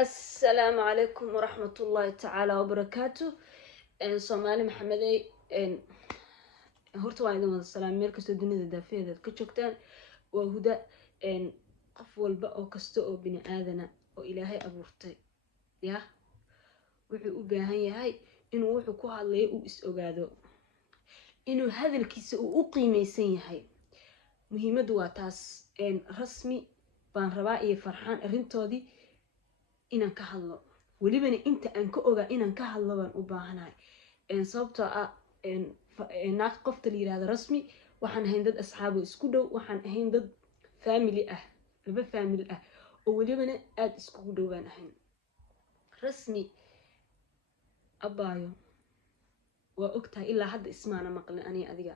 السلام عليكم ورحمة الله تعالى وبركاته. Soomaali maxameday horta waan idin wada salaam meel kasta dunida daafeeda ka joogtaan. waa huda qof walba oo kasta oo bini aadana oo ilaahay abuurtay wuxuu u baahan yahay inuu wuxuu ku hadlayo uu is ogaado, inuu hadalkiisa uu u qiimeysan yahay. muhiimadu waa taas. rasmi baan rabaa iyo farxaan arintoodii inaan ka hadlo, welibana inta aan ka ogaa inaan ka hadlo baan u baahanahay. sababtoo ah naag qofta la yiraahdo rasmi waxaan ahayn dad asxaabo isku dhow, waxaan ahayn dad family ah, laba family ah oo welibana aad iskugu dhow baan ahayn. rasmi abaayo waa ogtahay ilaa hadda ismaana maqlin aniga adiga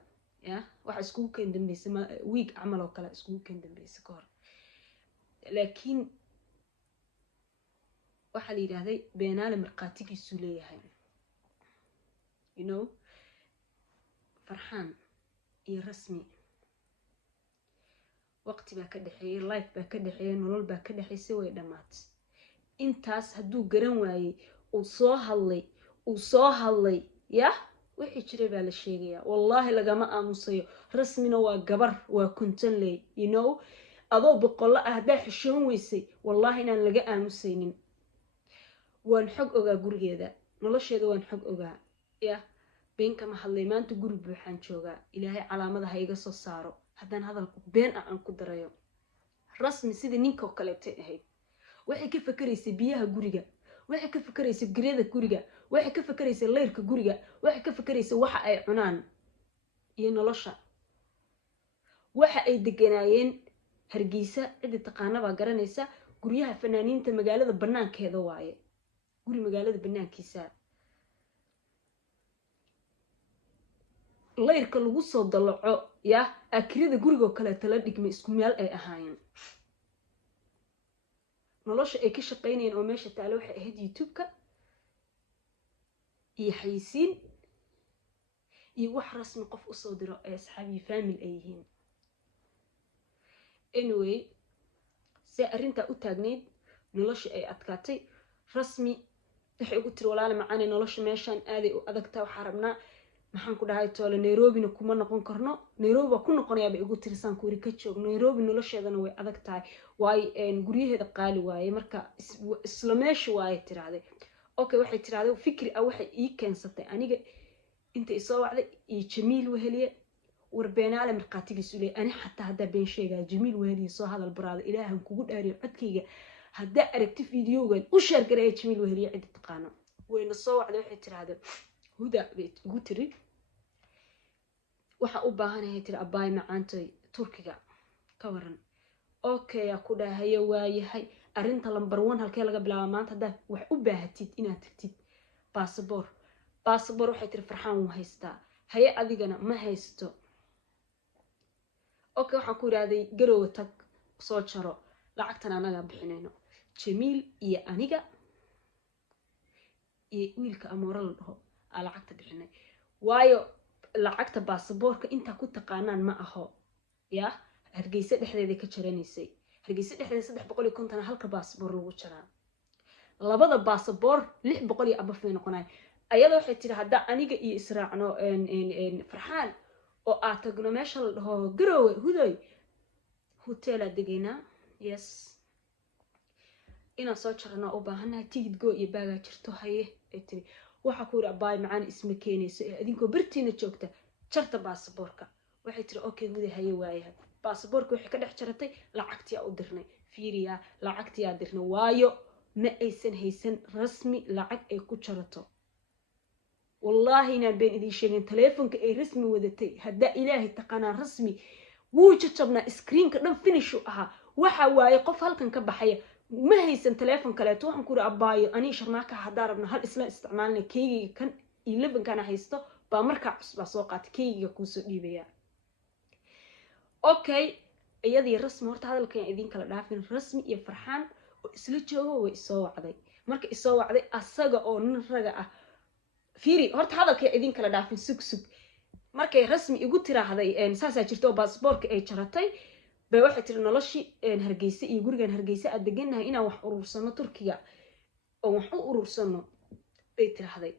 waxa iskugu keen dambeysay week camal oo kale iskugu keen dambeysay ka hor. laakiin waxa la yiraahday beenaale marqaatigiisu leeyahay. farxaan iyo rasmi waqti baa ka dhaxeeyay, life baa ka dhaxeeyay, nolol baa ka dhaxaysay, way dhamaatay. intaas hadduu garan waayay uu soo hadlay wixii jiray baa la sheegayaa. wallaahi lagama aamusayo. rasmina waa gabar, waa kuntanley. adoo boqolo ah haddaa xishoon weysay wallaahi inaan laga aamusaynin. waan xog ogaa gurigeeda, nolosheeda waan xog ogaa. been kama hadlay. maanta guri buuxaan joogaa. ilaahay calaamada ha iga soo saaro haddaan hadalku been aan ku darayo. rasmi sida ninka oo kaleetay ahayd. waxay ka fakaraysay biyaha guriga, waxay ka fakaraysay guriyada guriga, waxay ka fakaraysay leyrka guriga, waxay ka fakaraysay waxa ay cunaan iyo nolosha. waxa ay deganaayeen Hargeysa, cidi taqaana baa garanaysa. guryaha fanaaniinta magaalada banaankeeda waaye, guri magaalada banaankiisa. leyrka lagu soo dalaco akirida gurigoo kaleeto la dhigmay, isku meel ay ahaayeen. nolosha ay ka shaqaynayeen oo meesha taale waxay ahayd youtube-ka iyo xayisiin iyo wax rasmi qof usoo diro ay asxaabiyi family ay yihiin. anyway si arrintaa u taagnayd nolosha ay adkaatay. rasmi waxay ugu tiri walaala macaane nolosha meeshaan aaday u adagtaa, waxaa rabnaa maxaan ku dhahay toole nairobina kuma noqon karno. nairobi waa ku noqonayaa bay ugu tiri. saan ku iri ka joog, nairobi nolosheedana way adag tahay, waayo guryaheeda qaali waaye, marka isla meesha waaye tiraahday. okay waxay tiraahday fikri ah waxay ii keensatay aniga inta isoo wacday iyo jamiil weheliye. war beenaale marqaatigiisu leeyahay. ani xataa haddaa been sheegaya jamiil weheliye soo hadal baraada ilaahan kugu dhaariyo codkayga haddaa aragti fiidiyogan u sheer gareeya jamiil weheliye cidi taqaano. wayna soo wacday waxay tiraahday huda bay ugu tiri waxa u baahanahay tiri abaay macaantay turkiga ka waran. okay yaa ku dhahayo waayahay. arrinta lambar 1 halkee laga bilaaba maanta haddaa wax u baahatid inaad tagtid baasaboor waxay tiri farxaan wuu haystaa. haye adigana ma haysto. okay waxaan ku yiraahday garowe tag soo jaro, lacagtan anaga bixinayno. jamiil iyo aniga iyo wiilka amoora la dhaho aa lacagta bixinay. waayo lacagta baasaboorka intaa ku taqaanaan ma aho. Hargeysa dhexdeeda ka jaranaysay. Hargeysa dhexdeeda 350 halka baasaboor lagu jaraa. labada baasaboor 600 abafay noqonay. ayada waxay tiri hadda aniga iyo israacno farxaan oo aad tagno meesha la dhaho garowe huday hotel adeegayna. yes ina soo jarno u baahanahay tigid go iyo baaga jirto. haye ay tiri waxa ku iri baay macaan isma keenayso idinko bartiina joogta jarta baasaboorka. waxay tiri okay huday haye waayahay. baasaboorka waxay ka dhex jaratay lacagtii u dirnay. fiiriya lacagtii aad dirnay waayo ma aysan haysan rasmi lacag ay ku jarato. wallaahi inaan been idin sheegin teleefanka ay rasmi wadatay haddaa ilaahay taqaanaa rasmi wuu jajabnaa screenka dhan finish u ahaa. waxa waaye qof halkan ka baxaya ma haysan teleefon kaleeto. waxaan ku iri abaayo ani sharnaaka haddaa rabna hal isla isticmaalna keygiga kan 11 kana haysto baa markaa cusbaa soo qaatay keygiga kuusoo dhiibaya. okay iyadii rasmi horta hadalkan idin kala dhaafin. rasmi iyo farxaan oo isla joogo way soo wacday. marka isoo wacday asaga oo nin raga ah fiiri horta hadalkan idin kala dhaafin sug markay rasmi igu tiraahday saasaa jirto baasaboorka ay jaratay bay waxay tiri noloshii Hargeysa iyo gurigan Hargeysa aad deganahay inaan wax urursano Turkiga oo wax u urursano bay tiraahday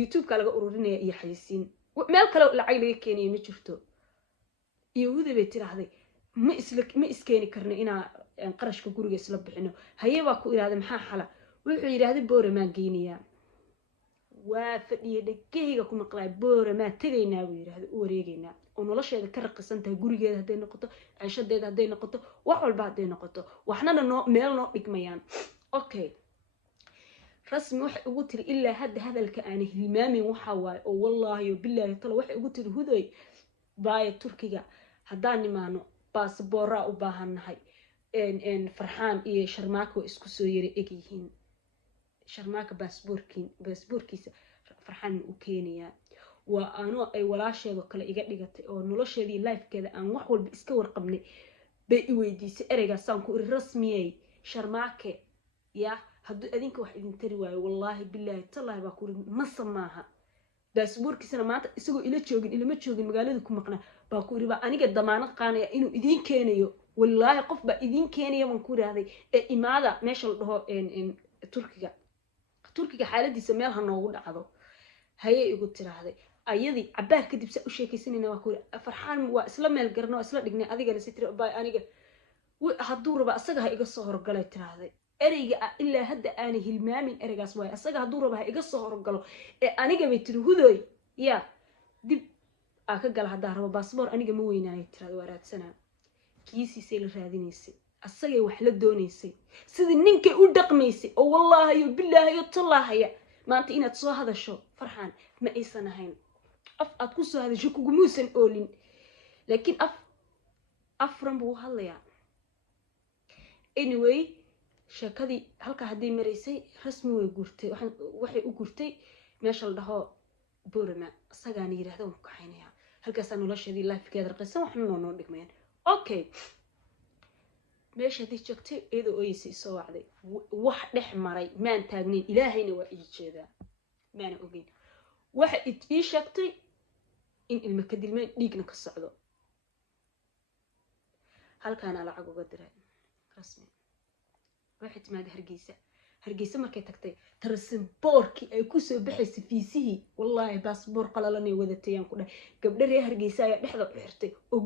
youtube-ka laga ururinaya iyo xayisiin meel kale lacag laga keenayo ma jirto yahuudi bay tiraahday ma iskeeni karno inaa qarashka guriga isla bixino haye baa ku yiraahday maxaa xala wuxuu yiraahday booramaan geynayaa waa fadhiye dhagahayga ku maqlay booramaan tagaynaa buu yiraahday u wareegaynaa oo nolosheeda ka raqisan tahay gurigeeda hadday noqoto ciishadeeda hadday noqoto wax walba hadday noqoto waxnana meel noo dhigmayaan okay rasmi waxay ugu tiri ilaa hadda hadalka aan hilmaamin waxa waaye oo wallaahi billahi tala waxay ugu tiri hudoy baaya turkiga haddaan nimaano baasboora u baahannahay farxaan iyo sharmaako isku soo yara eg yihiin sharmaaka baasboorkiisa farxaan u keenayaa waa anoo ay walaasheedo kale iga dhigatay oo nolosheedii lifekeeda aan wax walba iska warqabnay bay i weydiisay ereygaasaan ku iri rasmiyey sharmaake ya hadduu adinka wax idin tari waayo wallaahi billahi tallahi baa ku iri masa maaha baasboorkiisana maanta isagoo ilama joogin magaalada ku maqnaa baa ku iri baa aniga damaanad qaanaya inuu idiin keenayo wallaahi qof baa idiin keenaya baan ku yiraahday ee imaada meesha la dhaho turkiga xaaladiisa meel ha noogu dhacdo hayay igu tiraahday ayadii cabaar kadib saa u sheekaysanayna waa ku iri farxaan waa isla meel garno waa isla dhignay adigana si tiri baa aniga hadduu raba asaga ha iga soo horgalay tiraahday ereyga ilaa hadda aanay hilmaamin ereygaas waaye asaga hadduu raba ha iga soo horgalo ee aniga bay tiri hudoy ya dib aa ka gala haddaa rabo baasboor aniga ma weynaayay tiraahday waa raadsanaa kiisiisay la raadinaysay asagay wax la doonaysay sidii ninkay u dhaqmaysay oo wallaahi billaahi tallaahaya maanta inaad soo hadasho farxaan ma aysan ahayn af aad ku soo hadasho kugumuusan oolin laakiin afran buu hadlayaa anyway sheekadii halka hadday maraysay rasmi way guurtay waxay u guurtay meesha la dhaho boorama asagaana yiraahdo waan ku kaxaynayaa halkaasaa nolosheedii lifekeeda raqisan waxna noo dhigmayaan okay meesha hadii joogtay iyadoo ooyisay soo wacday wax dhex maray maan taagnayn ilaahayna waa ii jeedaa maana ogeyn waxa ii sheegtay in ilma ka dilmeen dhiigna ka socdo halkaana lacag uga diray rasmi waxay timaada hargeysa markay tagtay tarasimboorkii ay ku soo baxaysay fiisihii wallaahi baasboor qalalanay wadatayaan ku dhahay gabdho reer hargeysa ayaa dhexda u xirtay oo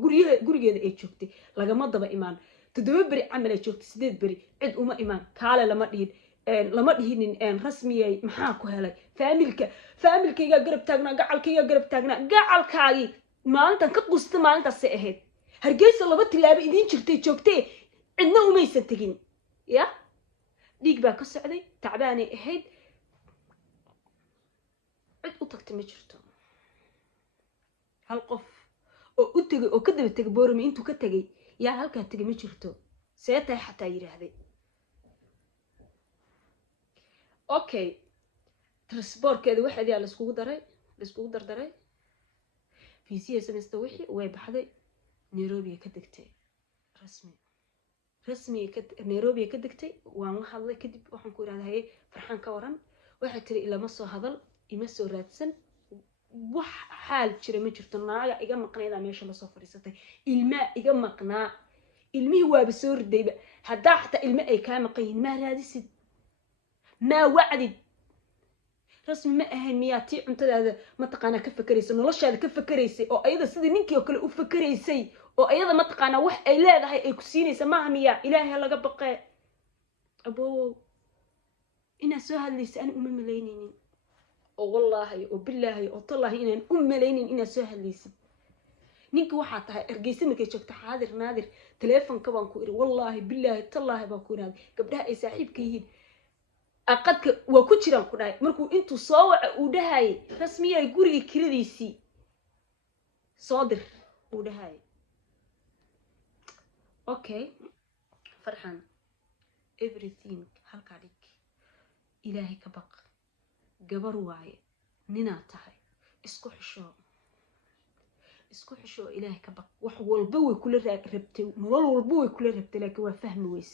gurigeeda ay joogtay lagama daba imaan 7 beri camal ay joogtay 8 beri cid uma imaan kaale lama dhihinin rasmiyay maxaa ku helay faamilkayga garab taagnaa gacalkaagii maalintan ka qusta maalintaasay ahayd hargeysa 2 tilaabo idiin jirtay joogtay cidna umaysan tegin ya dhiig baa ka socday tacbaanay ahayd cid u tagtay ma jirto hal qof oo u tagay oo ka daba tagay boorami intuu ka tagay yaa halkaa tagay ma jirto seetay xataa yiraahday okay transportkeeda waxaad la iskugu dardaray fiisiya sameysta wixii way baxday Nairobi ka degtay rasmi Nairobi ka degtay waan la hadlay kadib waxaan ku yiraahday farxaan ka waran waxa tiri ilama soo hadal ima soo raadsan wax xaal jira ma jirto naaga iga maqnayda meesha la soo fariisatay ilma iga maqnaa ilmihi waa soo ridayba hadaa xataa ilma ay ka maqayn ma raadisid ma wacdid rasmi ma ahayn miyaati cuntadaada ma taqaana ka fakaraysa noloshaada ka fakaraysay oo ayada sidii ninkii oo kale u fakaraysay oo ayada ma taqaana wax ay leedahay ay ku siinaysa ma miya ilaahay laga baqay abo ina soo hadlaysa aan uma maleynaynin oo wallaahi oo billaahi oo tallahi inaan u malaynin ina soo hadlaysid ninka waxa tahay ergeysa markay joogto xaadir naadir telefonka baan ku iri wallaahi billaahi tallahi baan ku iraad gabdhaha ay saaxiibka yihiin aqadka waa ku jiraan ku dhahay markuu intuu soo waca uu dhahay rasmiyay guriga kiradiisii soo dir uu dhahay okay farxan everything halka dhig ilaahay ka baq gabar waaye nina tahay isku xisho ilaahay ka baq wax walba way kula rabtay nolol walba way kula rabtay laakiin waa fahmi weys